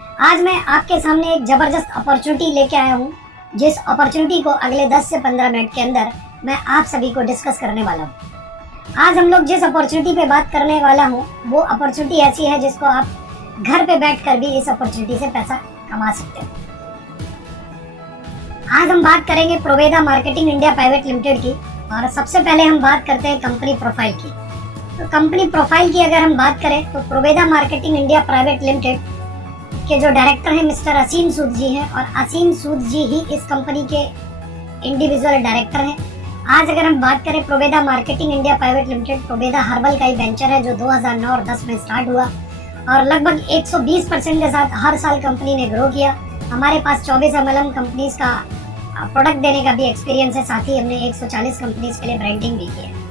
आज मैं आपके सामने एक जबरदस्त अपॉर्चुनिटी लेके आया हूँ, जिस अपॉर्चुनिटी को अगले 10 से 15 मिनट के अंदर मैं आप सभी को डिस्कस करने वाला हूँ। आज हम लोग जिस अपॉर्चुनिटी पे बात करने वाला हूँ वो अपॉर्चुनिटी ऐसी है जिसको आप घर पे बैठकर भी इस अपॉर्चुनिटी से पैसा कमा सकते हो। आज हम बात करेंगे प्रोवेदा मार्केटिंग इंडिया प्राइवेट लिमिटेड की, और सबसे पहले हम बात करते हैं कंपनी प्रोफाइल की। तो कंपनी प्रोफाइल की अगर हम बात करें तो प्रोवेदा मार्केटिंग इंडिया प्राइवेट लिमिटेड के जो डायरेक्टर हैं मिस्टर असीम सूद जी हैं, और असीम सूद जी ही इस कंपनी के इंडिविजुअल डायरेक्टर हैं। आज अगर हम बात करें Proveda marketing India private limited, Proveda herbal का ही वेंचर है जो 2009 और 10 में स्टार्ट हुआ और लगभग 120% के साथ हर साल कंपनी ने ग्रो किया। हमारे पास 24 MLM कंपनीज का प्रोडक्ट देने का भी एक्सपीरियंस है, साथ ही हमने 140 कंपनीज के लिए ब्रांडिंग भी की है।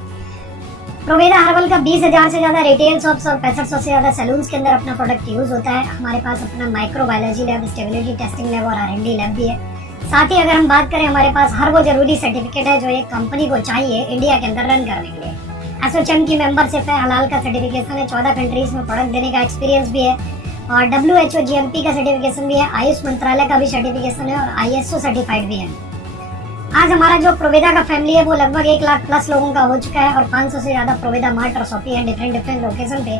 प्रोवेदा हर्बल का 20,000 से ज़्यादा रिटेल शॉप्स और 6500 से ज़्यादा सैलून्स के अंदर अपना प्रोडक्ट यूज़ होता है। हमारे पास अपना microbiology lab, stability testing lab और R&D लैब भी है। साथ ही अगर हम बात करें, हमारे पास हर वो जरूरी सर्टिफिकेट है जो एक कंपनी को चाहिए इंडिया के अंदर रन करने के लिए। एसोचैम की मेंबरशिप है, हलाल का सर्टिफिकेशन है, 14 कंट्रीज में प्रोडक्ट देने का एक्सपीरियंस भी है, और WHO GMP का सर्टिफिकेशन भी है, आयुष मंत्रालय का भी सर्टिफिकेशन है और ISO सर्टिफाइड भी है। आज हमारा जो प्रोवेदा का फैमिली है वो लगभग 1 लाख प्लस लोगों का हो चुका है, और 500 से ज़्यादा प्रोवेदा मार्ट और शॉपी है डिफरेंट लोकेशन पे,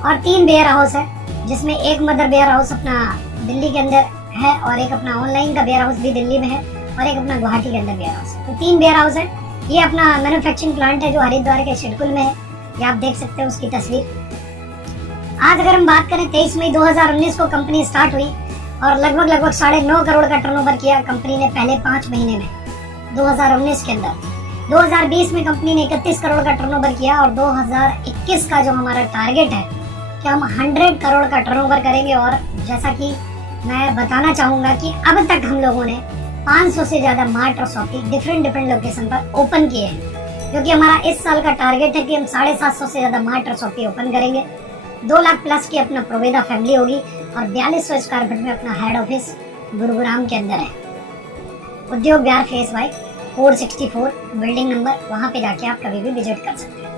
और 3 वेयर हाउस है, जिसमें एक मदर वेयर हाउस अपना दिल्ली के अंदर है, और एक अपना ऑनलाइन का वेयर हाउस भी दिल्ली में है, और एक अपना गुवाहाटी के अंदर वेयर हाउस है। तो 3 वेयर हाउस है। ये अपना मैन्युफैक्चरिंग प्लांट है जो हरिद्वार के शेडकुल में है, ये आप देख सकते हैं उसकी तस्वीर। आज अगर हम बात करें, 23 मई 2019 को कंपनी स्टार्ट हुई और लगभग 9.5 करोड़ का टर्नओवर किया कंपनी ने पहले 5 महीने में 2019 के अंदर। 2020 में कंपनी ने 31 करोड़ का टर्नओवर किया, और 2021 का जो हमारा टारगेट है कि हम 100 करोड़ का टर्नओवर करेंगे। और जैसा कि मैं बताना चाहूँगा कि अब तक हम लोगों ने 500 से ज़्यादा मार्ट और शॉपी डिफरेंट लोकेशन पर ओपन किए हैं, क्योंकि हमारा इस साल का टारगेट है कि हम 750 से ज़्यादा मार्ट और शॉपी ओपन करेंगे। 2 लाख प्लस की अपना प्रोवेदा फैमिली होगी, और 4200 स्क्वायर फीट में अपना हेड ऑफिस गुरुग्राम के अंदर है। उद्योग विहार फेस बाय 464 बिल्डिंग नंबर, वहां पे जाके आप कभी भी विजिट कर सकते हैं।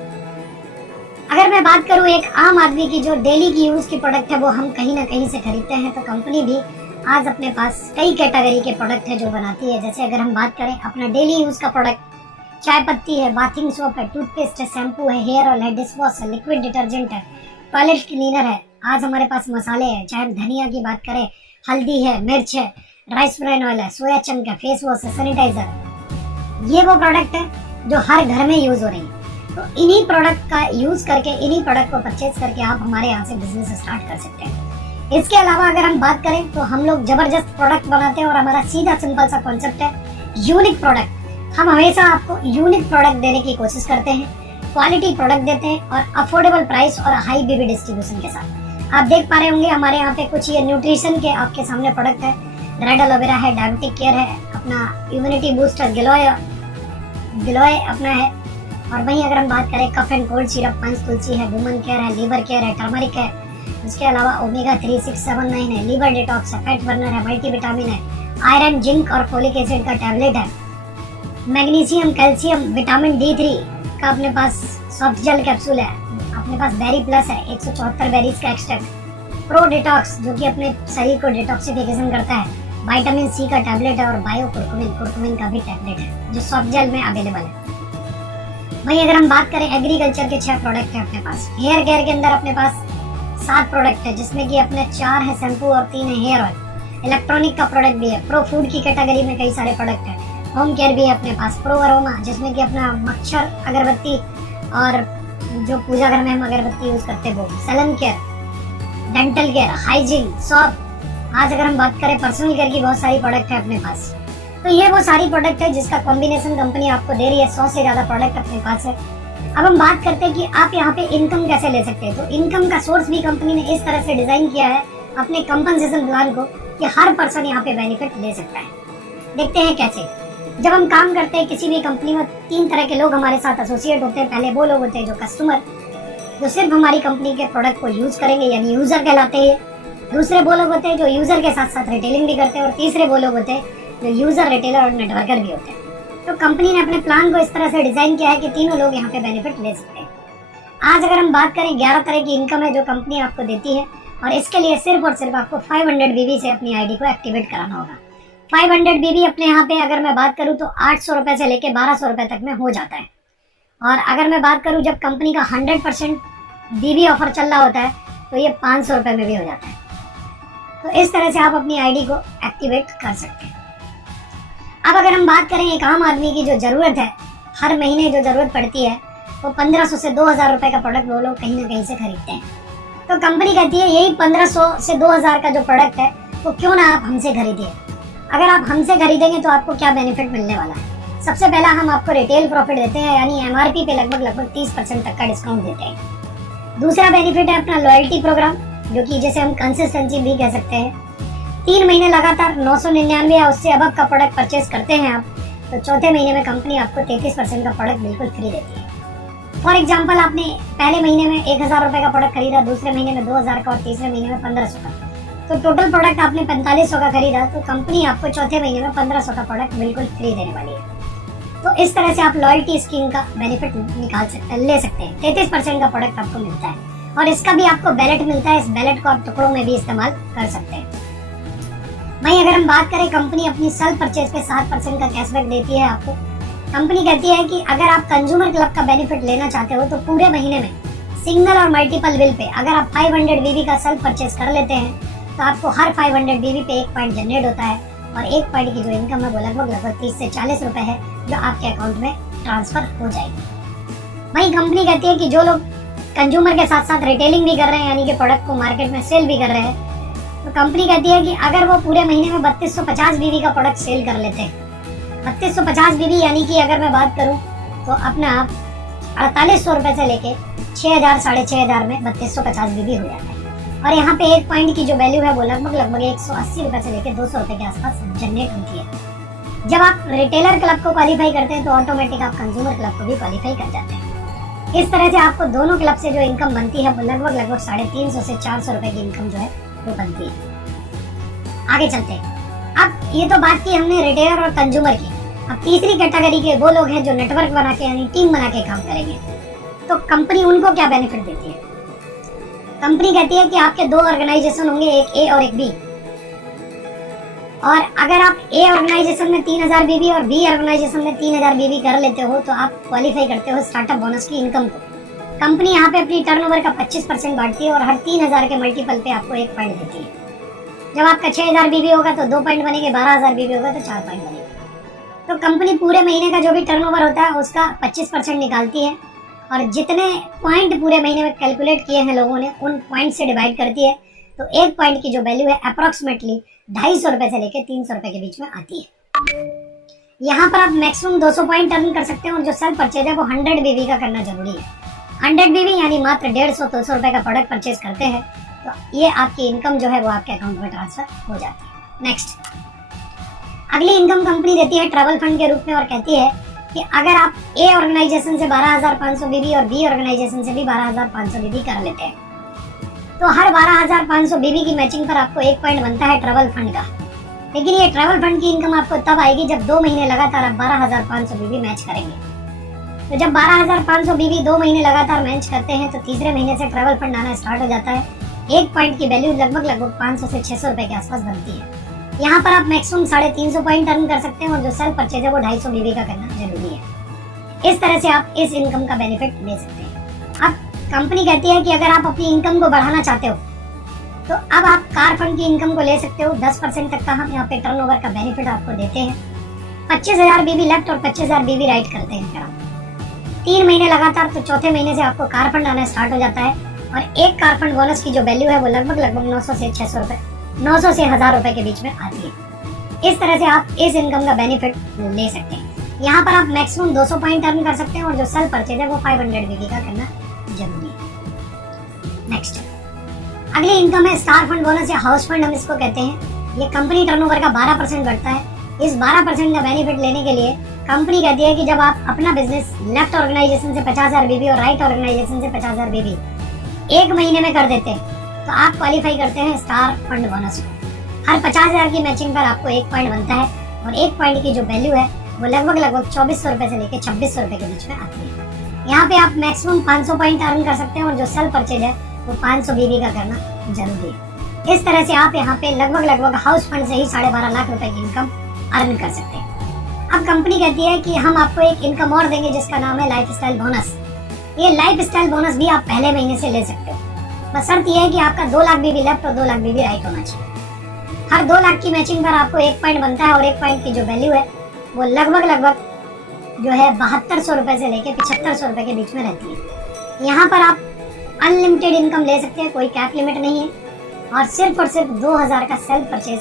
अगर मैं बात करूं एक आम आदमी की जो डेली की यूज की प्रोडक्ट है वो हम कहीं ना कहीं से खरीदते हैं, तो कंपनी भी आज अपने पास कई कैटेगरी के प्रोडक्ट है जो बनाती है। जैसे अगर हम बात करें अपना डेली यूज का प्रोडक्ट, चाय पत्ती है, बाथिंग सोप है, टूथपेस्ट है, शैम्पू है, हेयर ऑयल है, डिश वॉश है, लिक्विड डिटर्जेंट है, टॉयलेट क्लीनर है। आज हमारे पास मसाले हैं, चाहे हम धनिया की बात करें, हल्दी है, मिर्च है, राइस ब्रान ऑयल है, सोया चंक है, फेस वॉश है, सैनिटाइजर है। ये वो प्रोडक्ट है जो हर घर में यूज हो रही है। तो इन्हीं प्रोडक्ट का यूज करके, इन्हीं प्रोडक्ट को परचेज करके आप हमारे यहाँ से बिजनेस स्टार्ट कर सकते हैं। इसके अलावा अगर हम बात करें तो हम लोग जबरदस्त प्रोडक्ट बनाते हैं, और हमारा सीधा सिंपल सा कॉन्सेप्ट है यूनिक प्रोडक्ट। हम हमेशा आपको यूनिक प्रोडक्ट देने की कोशिश करते हैं, क्वालिटी प्रोडक्ट देते हैं, और अफोर्डेबल प्राइस और हाई BB डिस्ट्रीब्यूशन के साथ। आप देख पा रहे होंगे हमारे यहाँ पे कुछ ये न्यूट्रिशन के आपके सामने प्रोडक्ट है। रेड एलोवेरा है, डायबिटिक केयर है, अपना इम्यूनिटी बूस्टर गिलोय अपना है, और वहीं अगर हम बात करें कफ एंड कोल्ड सिरप, पंच तुलसी है, वुमन केयर है, लीवर केयर है, टर्मरिक है। इसके अलावा ओमेगा 3, 6, 7, 9 है, लीवर डिटॉक्स है, फैट बर्नर है, मल्टीविटामिन है, आयरन, जिंक और फोलिक एसिड का टैबलेट है, मैग्नीशियम, कैल्शियम, विटामिन D3 का अपने पास सॉफ्ट जेल कैप्सूल है, अपने पास बेरी प्लस है, 174 बेरीज का एक्सट्रैक्ट, प्रो डिटॉक्स जो कि अपने शरीर को डिटॉक्सिफिकेशन करता है, विटामिन C का टैबलेट है, और बायो कुरकुमिन का भी टैबलेट है जो सॉफ्ट जेल में अवेलेबल है। वहीं अगर हम बात करें एग्रीकल्चर के 6 प्रोडक्ट हैं अपने पास। हेयर केयर के अंदर अपने पास 7 प्रोडक्ट है, जिसमें कि अपने 4 है शैम्पू और 3 है हेयर ऑयल। इलेक्ट्रॉनिक का प्रोडक्ट भी है, प्रो फूड की कैटेगरी में कई सारे प्रोडक्ट है। होम केयर भी है अपने पास, प्रो अरोमा जिसमें कि अपना मच्छर अगरबत्ती और जो पूजा घर में हम अगरबत्ती यूज करते हैं वो, salon care, dental care, hygiene, soap. आज अगर हम बात करें पर्सनल केयर की बहुत सारी प्रोडक्ट है अपने पास। तो ये वो सारी प्रोडक्ट है जिसका कॉम्बिनेशन कंपनी आपको दे रही है। 100 से ज़्यादा प्रोडक्ट अपने पास है। अब हम बात करते हैं कि आप यहाँ पे इनकम कैसे ले सकते हैं। तो इनकम का सोर्स भी कंपनी ने इस तरह से डिजाइन किया है अपने कंपनसेशन प्लान को कि हर पर्सन यहाँ पे बेनिफिट ले सकता है। देखते हैं कैसे। जब हम काम करते हैं किसी भी कंपनी में, 3 तरह के लोग हमारे साथ एसोसिएट होते हैं। पहले वो लोग होते हैं जो कस्टमर, जो सिर्फ हमारी कंपनी के प्रोडक्ट को यूज करेंगे, यानी यूजर कहलाते हैं। दूसरे वो लोग होते हैं जो यूजर के साथ साथ रिटेलिंग भी करते हैं, और तीसरे वो लोग होते हैं जो यूजर, रिटेलर और नेटवर्कर भी होते हैं। तो कंपनी ने अपने प्लान को इस तरह से डिजाइन किया है कि तीनों लोग यहाँ पे बेनिफिट ले सकते हैं। आज अगर हम बात करें 11 तरह की इनकम है जो कंपनी आपको देती है, और इसके लिए सिर्फ और सिर्फ आपको 500 बीबी से अपनी आईडी को एक्टिवेट कराना होगा। 500 बीबी अपने यहाँ पे अगर मैं बात करूँ तो 800 रुपये से लेके 1200 रुपये तक में हो जाता है। और अगर मैं बात करूँ जब कंपनी का 100% बीबी ऑफर चल रहा होता है तो ये 500 रुपये में भी हो जाता है। तो इस तरह से आप अपनी आईडी को एक्टिवेट कर सकते हैं। अब अगर हम बात करें एक आम आदमी की जो ज़रूरत है, हर महीने जो ज़रूरत पड़ती है, वो 1500 से 2000 रुपये का प्रोडक्ट वो लोग कहीं ना कहीं से खरीदते हैं। तो कंपनी कहती है यही 1500 से 2000 का जो प्रोडक्ट है वो क्यों ना आप हमसे खरीदिए। अगर आप हमसे खरीदेंगे तो आपको क्या बेनिफिट मिलने वाला है? सबसे पहला हम आपको रिटेल प्रॉफिट देते हैं, यानी MRP पे लगभग 30% तक का डिस्काउंट देते हैं। दूसरा बेनिफिट है अपना लॉयल्टी प्रोग्राम, जो कि जैसे हम कंसिस्टेंसी भी कह सकते हैं। 3 महीने लगातार 999 या उससे अबव का प्रोडक्ट परचेज करते हैं आप, तो चौथे महीने में कंपनी आपको 33% का प्रोडक्ट बिल्कुल फ्री देती है। फॉर एग्जाम्पल, आपने पहले महीने में 1000 रुपये का प्रोडक्ट खरीदा, दूसरे महीने में 2000 का और तीसरे महीने में 1500 का, तो टोटल प्रोडक्ट आपने 4500 का खरीदा, तो कंपनी आपको चौथे महीने में 1500 का प्रोडक्ट बिल्कुल फ्री देने वाली है। तो इस तरह से आप लॉयल्टी स्कीम का बेनिफिट ले सकते हैं। 33% का प्रोडक्ट आपको मिलता है और इसका भी आपको बैलेट मिलता है। इस बैलेट को आप टुकड़ों में भी इस्तेमाल कर सकते हैं। वहीं अगर हम बात करें, कंपनी अपनी सेल्फ परचेज पे 7% का कैशबैक देती है आपको। कंपनी कहती है कि अगर आप कंज्यूमर क्लब का बेनिफिट लेना चाहते हो तो पूरे महीने में सिंगल और मल्टीपल बिल पे अगर आप 500 बीबी का सेल्फ परचेज कर लेते हैं तो आपको हर 500 बीबी पे 1 पॉइंट जनरेट होता है और 1 पॉइंट की जो इनकम है वो लगभग 30 से 40 रुपए है, जो आपके अकाउंट में ट्रांसफर हो जाएगी। वहीं कंपनी कहती है कि जो लोग कंज्यूमर के साथ साथ रिटेलिंग भी कर रहे हैं, यानी कि प्रोडक्ट को मार्केट में सेल भी कर रहे हैं, तो कंपनी कहती है कि अगर वो पूरे महीने में 3250 बीबी का प्रोडक्ट सेल कर लेते हैं, 3250 बीबी यानी कि अगर मैं बात करूं तो अपना 4800 रुपये से लेके 6000 साढ़े 6000 में 3250 बीबी हो जाता है। और यहाँ पे 1 पॉइंट की जो वैल्यू है वो लगभग 180 रुपये से लेके 200 रुपये के आसपास जनरेट होती है। जब आप रिटेलर क्लब को क्वालिफाई करते हैं तो ऑटोमेटिक आप कंज्यूमर क्लब को भी क्वालिफाई कर जाते हैं। इस तरह से आपको दोनों क्लब से जो इनकम बनती है वो लगभग 350 से 400 रुपये की इनकम जो है वो बनती है। आगे चलते हैं। अब ये तो बात की हमने रिटेलर और कंज्यूमर की। अब तीसरी कैटेगरी के वो लोग हैं जो नेटवर्क बना के यानी टीम बना के काम करेंगे। तो कंपनी उनको क्या बेनिफिट देती है? कंपनी कहती है कि आपके 2 ऑर्गेनाइजेशन होंगे, एक ए और एक बी, और अगर आप ए ऑर्गेनाइजेशन में 3000 बीबी और बी ऑर्गेनाइजेशन में 3000 बीबी कर लेते हो तो आप क्वालिफाई करते हो स्टार्टअप बोनस की इनकम को। कंपनी यहाँ पे अपनी टर्नओवर का 25% बांटती है और हर 3000 के मल्टीपल पे आपको 1 पॉइंट देती है। जब आपका 6000 बीबी होगा तो 2 पॉइंट बनेंगे, 12000 बीबी होगा तो 4 पॉइंट बनेंगे। तो कंपनी पूरे महीने का जो भी टर्नओवर होता है उसका 25% निकालती है और जितने पॉइंट पूरे महीने में कैलकुलेट किए हैं लोगों ने उन पॉइंट से डिवाइड करती है। तो 1 पॉइंट की जो वैल्यू है अप्रोक्सीमेटली 250 रुपये से लेकर 300 रुपये के बीच में आती है। यहाँ पर आप मैक्सिमम 200 पॉइंट अर्न कर सकते हैं और जो सेल्फ परचेज है वो 100 बीबी का करना जरूरी है। 100 बीबी यानी मात्र 150-200 रुपये का प्रोडक्ट परचेज करते हैं तो ये आपकी इनकम जो है वो आपके अकाउंट में ट्रांसफर हो जाती है। नेक्स्ट, अगली इनकम कंपनी देती है ट्रैवल फंड के रूप में और कहती है कि अगर आप ए ऑर्गेनाइजेशन से 12500 बीबी और बी ऑर्गेनाइजेशन से भी 12500 बीबी कर लेते हैं तो हर 12500 बीबी की मैचिंग पर आपको 1 पॉइंट बनता है ट्रैवल फंड का। लेकिन ये ट्रैवल फंड की इनकम आपको तब आएगी जब 2 महीने लगातार आप 12500 बीबी मैच करेंगे। तो जब 12500 बीबी 2 महीने लगातार मैच करते हैं तो तीसरे महीने से ट्रैवल फंड आना स्टार्ट हो जाता है। 1 पॉइंट की वैल्यू लगभग 500 से 600 रुपये के आसपास बनती है। यहाँ पर आप मैक्सिमम 350 पॉइंट अर्न कर सकते हैं और जो सेल्फ परचेज है वो 250 बीबी का करना जरूरी है। इस तरह से आप इस इनकम का बेनिफिट ले सकते हैं। अब कंपनी कहती है कि अगर आप अपनी इनकम को बढ़ाना चाहते हो तो अब आप कार फंड की इनकम को ले सकते हो। 10% तक का हम यहाँ पे टर्नओवर का बेनिफिट आपको देते हैं। 25000 बीबी लेफ्ट और 25000 बीबी राइट करते हैं अगर आप 3 महीने लगातार, तो चौथे महीने से आपको कार फंड आना स्टार्ट हो जाता है और एक कार फंड बोनस की जो वैल्यू है वो लगभग 900 से 600 रुपये, 900 से 1000 रुपए के बीच में आती है। इस तरह से आप इस इनकम का बेनिफिट ले सकते हैं। यहाँ पर आप मैक्सिमम 200 पॉइंट अर्न कर सकते हैं और जो सेल्फ परचेज है वो 500 बीबी का करना जरूरी है। नेक्स्ट, अगली इनकम है स्टार फंड बोनस या हाउस फंड हम इसको कहते हैं। ये कंपनी टर्नओवर का 12% बढ़ता है। इस 12% का बेनिफिट लेने के लिए कंपनी कहती है कि जब आप अपना बिजनेस लेफ्ट ऑर्गेनाइजेशन से 50000 बीबी और राइट ऑर्गेनाइजेशन से 50000 बीबी 1 महीने में कर देते हैं तो आप क्वालिफाई करते हैं स्टार फंड बोनस को। हर 50000 की मैचिंग पर आपको 1 पॉइंट बनता है और 1 पॉइंट की जो वैल्यू है वो लगभग 2400 रुपये से लेकर 2600 रुपये के बीच में आती है। यहाँ पे आप मैक्सिमम 500 पॉइंट अर्न कर सकते हैं और जो सेल्फ परचेज है वो 500 बीबी का करना जरूरी है। इस तरह से आप यहाँ पे लगभग हाउस फंड से ही 12.5 लाख रुपए की इनकम अर्न कर सकते हैं। अब कंपनी कहती है कि हम आपको एक इनकम और देंगे जिसका नाम है लाइफ स्टाइल बोनस। ये लाइफ स्टाइल बोनस भी आप पहले महीने से ले सकते हो, बस शर्त यह है कि आपका 2 लाख बीबी लेफ्ट और 2 लाख बीबी राइट होना चाहिए। हर 2 लाख की मैचिंग पर आपको 1 पॉइंट बनता है और 1 पॉइंट की जो वैल्यू है वो लगभग जो है 7200 रुपए से लेके 7500 रुपए के बीच में रहती है। यहाँ पर आप अनलिमिटेड इनकम ले सकते हैं, कोई कैप लिमिट नहीं है और सिर्फ 2000 का सेल्फ परचेज,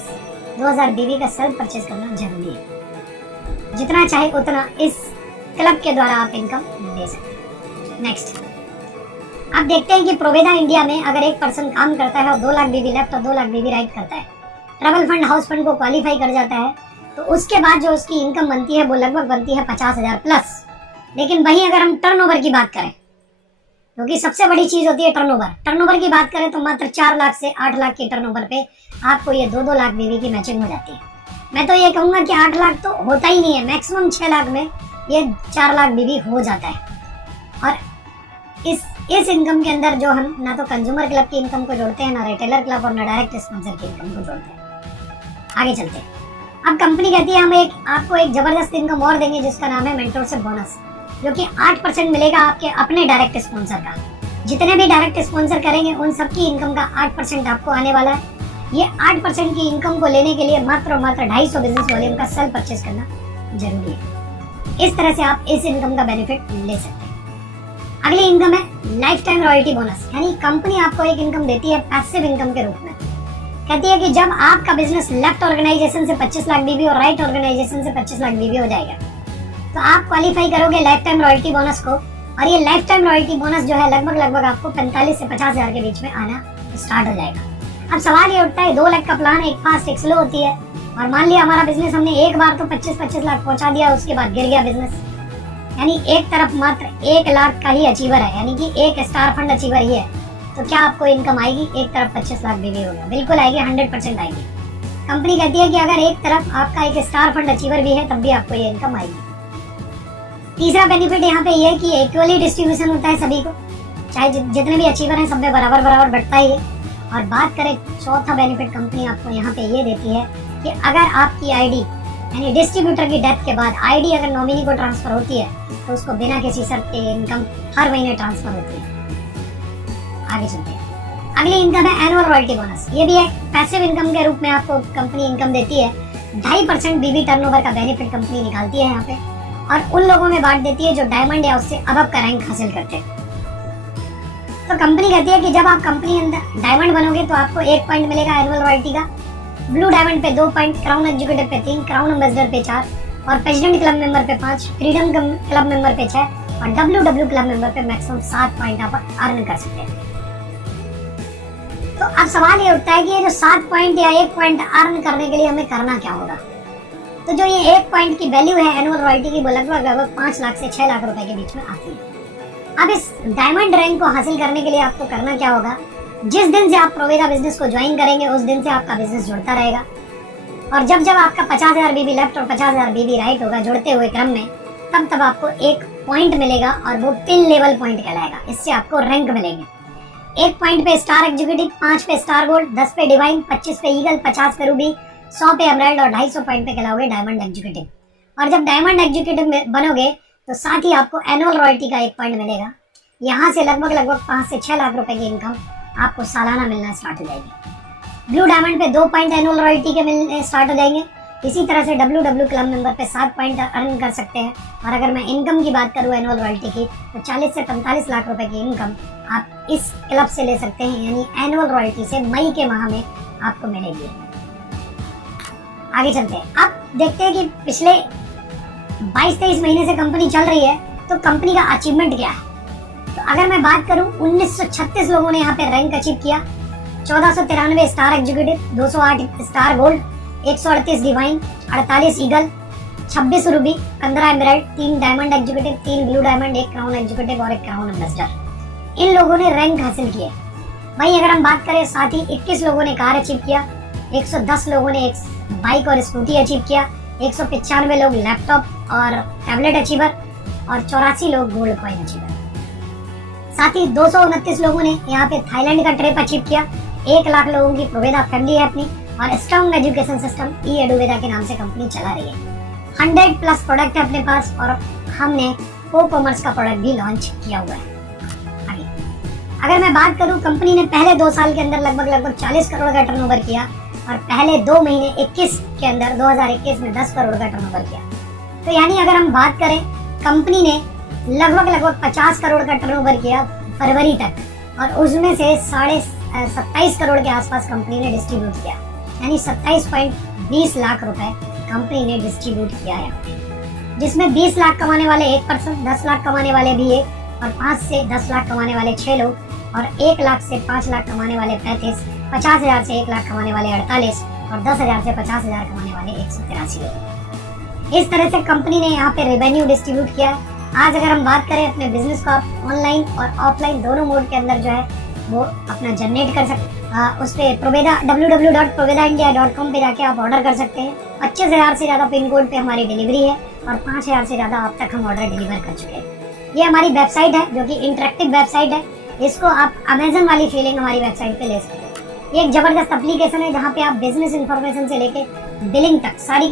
2000 बीबी का सेल्फ परचेज करना जरूरी है। जितना चाहे उतना इस क्लब के द्वारा आप इनकम ले सकते हैं। नेक्स्ट आप देखते हैं कि प्रोवेदा इंडिया में अगर एक पर्सन काम करता है और 2 लाख बीबी लेफ्ट और 2 लाख बीबी राइट करता है, ट्रैवल फंड हाउस फंड को क्वालिफाई कर जाता है, तो उसके बाद जो उसकी इनकम बनती है वो लगभग बनती है 50,000 प्लस। लेकिन वहीं अगर हम टर्नओवर की बात करें, क्योंकि सबसे बड़ी चीज होती है टर्नओवर की बात करें तो मात्र 4 लाख से 8 लाख के टर्नओवर पे आपको ये 2-2 लाख बीबी की मैचिंग हो जाती है। मैं तो ये कहूंगा कि 8 लाख तो होता ही नहीं है, मैक्सिमम 6 लाख में ये 4 लाख बीबी हो जाता है। और इस इनकम के अंदर जो हम ना तो कंज्यूमर क्लब की इनकम को जोड़ते हैं, ना रिटेलर क्लब और ना डायरेक्ट स्पॉन्सर की इनकम को जोड़ते हैं। आगे चलते हैं। अब कंपनी कहती है हम आपको एक जबरदस्त इनकम और देंगे जिसका नाम है मेंटरशिप बोनस, जो कि 8% मिलेगा आपके अपने डायरेक्ट स्पॉन्सर का। जितने भी डायरेक्ट स्पॉन्सर करेंगे उन सबकी इनकम का 8% आपको आने वाला है। ये 8% की इनकम को लेने के लिए मात्र 250 बिजनेस वॉल्यूम का सेल्फ परचेज करना जरूरी है। इस तरह से आप इस इनकम का बेनिफिट ले सकते हैं। अगली इनकम है लाइफ टाइम रॉयल्टी बोनस, यानी कंपनी आपको एक इनकम देती है पैसिव इनकम के रूप में। कहती है कि जब आपका बिजनेस लेफ्ट ऑर्गेनाइजेशन से 25 लाख बीबी और राइट ऑर्गेनाइजेशन से 25 लाख बीबी हो जाएगा तो आप क्वालिफाई करोगे लाइफ टाइम रॉयल्टी बोनस को। और ये लाइफ टाइम रॉयल्टी बोनस जो है लगभग आपको 45 से 50,000 के बीच में आना स्टार्ट हो जाएगा। अब सवाल ये उठता है 2 लाख का प्लान एक फास्ट एक स्लो होती है, और मान लिया हमारा बिजनेस हमने एक बार तो 25-25 लाख पहुंचा दिया, उसके बाद गिर गया बिजनेस, यानी एक तरफ मात्र 1 लाख का ही अचीवर है, यानी कि एक स्टार फंड अचीवर ही है, तो क्या आपको इनकम आएगी? एक तरफ 25 लाख बीबी होगा, बिल्कुल आएगी, 100% आएगी। कंपनी कहती है कि अगर एक तरफ आपका एक स्टार फंड अचीवर भी है तब भी आपको ये इनकम आएगी। तीसरा बेनिफिट यहाँ पे ये है कि इक्वली डिस्ट्रीब्यूशन होता है सभी को, चाहे जितने भी अचीवर हैं सब में बराबर बढ़ता ही है। और बात करें चौथा बेनिफिट कंपनी आपको यहाँ पे ये देती है कि अगर आपकी आईडी यानी डिस्ट्रीब्यूटर की डेथ के बाद आईडी अगर नॉमिनी को ट्रांसफर होती है तो उसको बिना किसी शर्त के इनकम हर महीने ट्रांसफर होती है। आगे चलते हैं। अगली इनकम है एनुअल रॉयल्टी बोनस। ये भी एक पैसिव इनकम के रूप में आपको कंपनी इनकम देती है। 2.5% बीबी टर्नओवर का बेनिफिट कंपनी निकालती है यहाँ पे, और उन लोगों में बांट देती है जो डायमंड या उससे अबव का रैंक हासिल करते हैं। तो कंपनी कहती है कि जब आप कंपनी अंदर डायमंड बनोगे तो आपको 1 पॉइंट मिलेगा एनुअल रॉयल्टी का, ब्लू डायमंड पे 2 पॉइंट, क्राउन एग्जीक्यूटिव पे 3, क्राउन एम्बेसडर पे 4 और प्रेसिडेंट क्लब मेंबर पे 5, फ्रीडम क्लब मेंबर पे 6 और डब्ल्यू क्लब मेंबर पे मैक्सिमम 7 पॉइंट आप अर्न कर सकते हैं। तो अब सवाल ये उठता है कि ये जो 7 पॉइंट या 1 पॉइंट अर्न करने के लिए हमें करना क्या होगा? तो जो ये 1 पॉइंट की वैल्यू है एनुअल रॉयल्टी की वो लगभग 5 लाख से 6 लाख रुपए के बीच में आती है। अब इस डायमंड रैंक को हासिल करने के लिए आपको करना क्या होगा? जिस दिन से आप प्रोवेदा बिजनेस को ज्वाइन करेंगे उस दिन से आपका बिजनेस जुड़ता रहेगा, और जब जब आपका 50,000 बीबी लेफ्ट और 50,000 बीबी राइट होगा जुड़ते हुए क्रम में, तब आपको 1 पॉइंट मिलेगा और वो पिन लेवल पॉइंट कहलाएगा। इससे आपको रैंक मिलेंगे। 1 पॉइंट पे स्टार एग्जीक्यूटिव, 5 पे स्टार गोल्ड, 10 पे डिवाइन, 25 पे ईगल, 50 पे रूबी, 100 पे एमराल्ड और 250 पॉइंट पे कहलाओगे डायमंड एग्जीक्यूटिव। और जब डायमंड एग्जीक्यूटिव बनोगे तो साथ ही आपको एनुअल रॉयल्टी का 1 पॉइंट मिलेगा। यहाँ से लगभग 5 से 6 लाख रुपए की इनकम आपको सालाना मिलना स्टार्ट हो जाएगी। ब्लू डायमंड पे 2 पॉइंट एनुअल रॉयल्टी के मिलने स्टार्ट हो जाएंगे। इसी तरह से डब्ल्यू क्लब मेंबर पे 7 पॉइंट अर्न कर सकते हैं। और अगर मैं इनकम की बात करूँ एनुअल रॉयल्टी की तो 40 से 45 लाख रुपए की इनकम आप इस क्लब से ले सकते हैं, यानी एनुअल रॉयल्टी से मई के माह में आपको मिलेगी। आगे चलते हैं। अब देखते हैं कि पिछले 22-23 महीने से कंपनी चल रही है तो कंपनी का अचीवमेंट क्या है। तो अगर मैं बात करूं 1936 लोगों ने यहाँ पे रैंक अचीव किया, 1493 star executive, 208 star gold, 138 divine, 48 eagle, 26 Ruby, 15 emerald, 3 diamond executive, 3 blue diamond, 1 crown executive और 1 क्राउन एम्बेसडर, इन लोगों ने रैंक हासिल किए। वहीं अगर हम बात करें साथ ही 21 लोगों ने कार अचीव किया, 110 लोगों ने एक बाइक और स्कूटी अचीव किया, 195 लोग लैपटॉप और टैबलेट अचीवर और 84 लोग गोल्ड कॉइन अचीवर। साथ ही 229 लोगों ने यहाँ पे थाईलैंड का ट्रिप अचीव किया, 1 लाख लोगों की प्रोवेदा फैमिली है अपनी, और स्ट्रॉन्ग एजुकेशन सिस्टम ई एडुवेदा के नाम से कंपनी चला रही है। 100+ प्रोडक्ट है अपने पास, और हमने कॉमर्स का प्रोडक्ट भी लॉन्च किया हुआ है। आगे अगर मैं बात करूं, कंपनी ने पहले 2 साल के अंदर लगभग 40 करोड़ का टर्नओवर किया, और पहले 2 महीने 21 के अंदर 2021 में 10 करोड़ का टर्नओवर किया। तो यानी अगर हम बात करें, कंपनी ने लगभग 50 करोड़ का टर्नओवर किया फरवरी तक, और उसमें से 27.5 करोड़ के आसपास कंपनी ने डिस्ट्रीब्यूट किया, यानी 27.20 लाख रुपए कंपनी ने डिस्ट्रीब्यूट किया है, जिसमें 20 लाख कमाने वाले 1%, 10 लाख कमाने वाले भी 1, और 5 से 10 लाख कमाने वाले 6 लोग, और 1 लाख से 5 लाख कमाने वाले 35, 50,000 से 1 लाख कमाने वाले 48, और 10,000 से 50,000 कमाने वाले 183 लोग। इस तरह से कंपनी ने यहाँ पे रेवेन्यू डिस्ट्रीब्यूट किया है। आज अगर हम बात करें अपने बिजनेस को, आप ऑनलाइन और ऑफलाइन दोनों मोड के अंदर जो है वो अपना जनरेट कर सकते हैं। उस पर प्रोवेदा www.provedaindia.com पे जाके आप ऑर्डर कर सकते हैं। 25,000 से ज़्यादा पिन कोड पे हमारी डिलीवरी है, और 5,000 से ज़्यादा अब तक हम ऑर्डर डिलीवर कर चुके हैं। ये हमारी वेबसाइट है, जो कि इंटरेक्टिव वेबसाइट है। इसको आप अमेजन वाली फीलिंग हमारी वेबसाइट पे ले सकते हैं। ये एक जबरदस्त एप्लीकेशन है, जहाँ पे आप बिजनेस इंफॉर्मेशन से लेके बिलिंग तक सारी